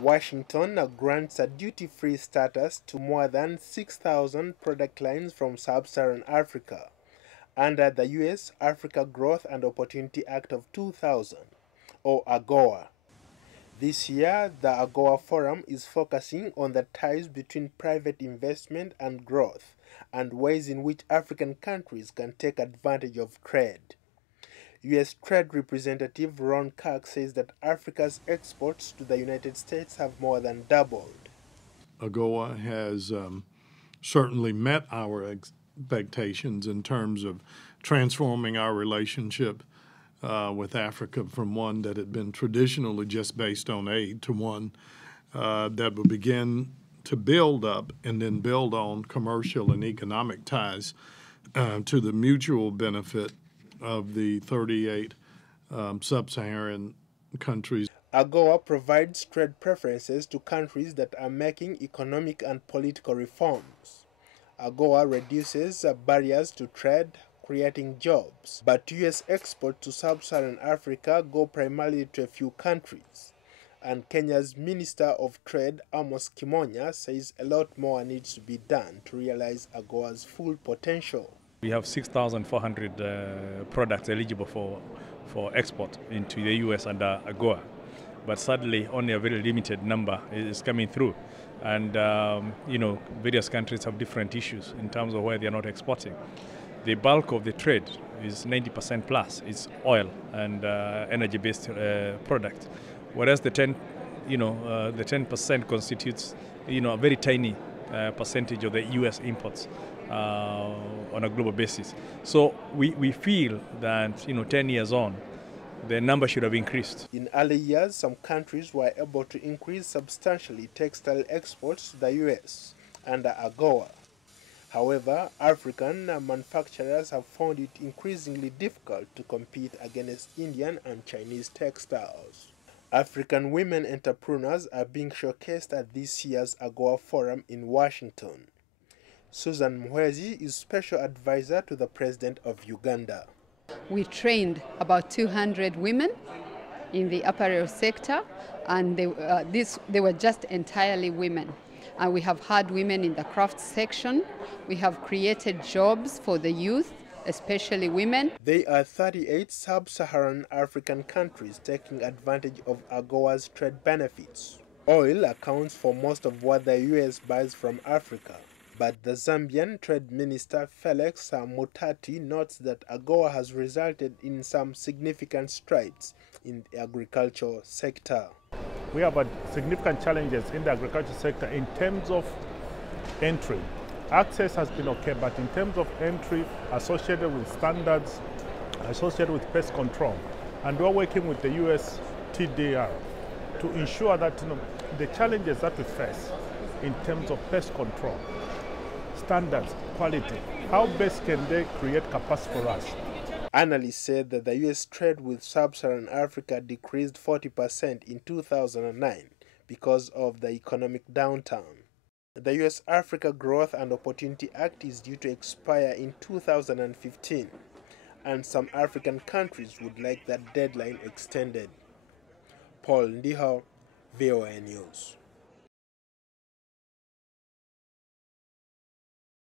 Washington grants a duty-free status to more than 6,000 product lines from sub-Saharan Africa under the U.S. Africa Growth and Opportunity Act of 2000, or Agoa. This year, the Agoa Forum is focusing on the ties between private investment and growth and ways in which African countries can take advantage of trade. U.S. Trade Representative Ron Kirk says that Africa's exports to the United States have more than doubled. Agoa has certainly met our expectations in terms of transforming our relationship with Africa from one that had been traditionally just based on aid to one that will begin to build up and then build on commercial and economic ties to the mutual benefit of the 38 sub-Saharan countries. Agoa provides trade preferences to countries that are making economic and political reforms. Agoa reduces barriers to trade, creating jobs, but U.S. exports to sub-Saharan Africa go primarily to a few countries. And Kenya's Minister of Trade, Amos Kimonya, says a lot more needs to be done to realize Agoa's full potential. We have 6,400 products eligible for export into the U.S. under Agoa, but sadly only a very limited number is coming through. And various countries have different issues in terms of where they are not exporting. The bulk of the trade is 90% plus. It's oil and energy-based products, whereas the 10% constitutes a very tiny percentage of the U.S. imports on a global basis. So we feel that 10 years on, the number should have increased. In early years, some countries were able to increase substantially textile exports to the U.S. under Agoa. However, African manufacturers have found it increasingly difficult to compete against Indian and Chinese textiles. African women entrepreneurs are being showcased at this year's Agoa Forum in Washington. Susan Muhwezi is Special Advisor to the President of Uganda. We trained about 200 women in the apparel sector, and they were just entirely women. And we have had women in the craft section. We have created jobs for the youth, especially women. There are 38 sub-Saharan African countries taking advantage of Agoa's trade benefits. Oil accounts for most of what the U.S. buys from Africa. But the Zambian Trade Minister Felix Mutati notes that Agoa has resulted in some significant strides in the agricultural sector. We have significant challenges in the agriculture sector in terms of entry. Access has been okay, but in terms of entry associated with standards, associated with pest control, and we're working with the US TDR to ensure that the challenges that we face in terms of pest control, standards, quality, how best can they create capacity for us? Analysts said that the U.S. trade with sub-Saharan Africa decreased 40% in 2009 because of the economic downturn. The U.S. Africa Growth and Opportunity Act is due to expire in 2015, and some African countries would like that deadline extended. Paul Ndiho, VOA News.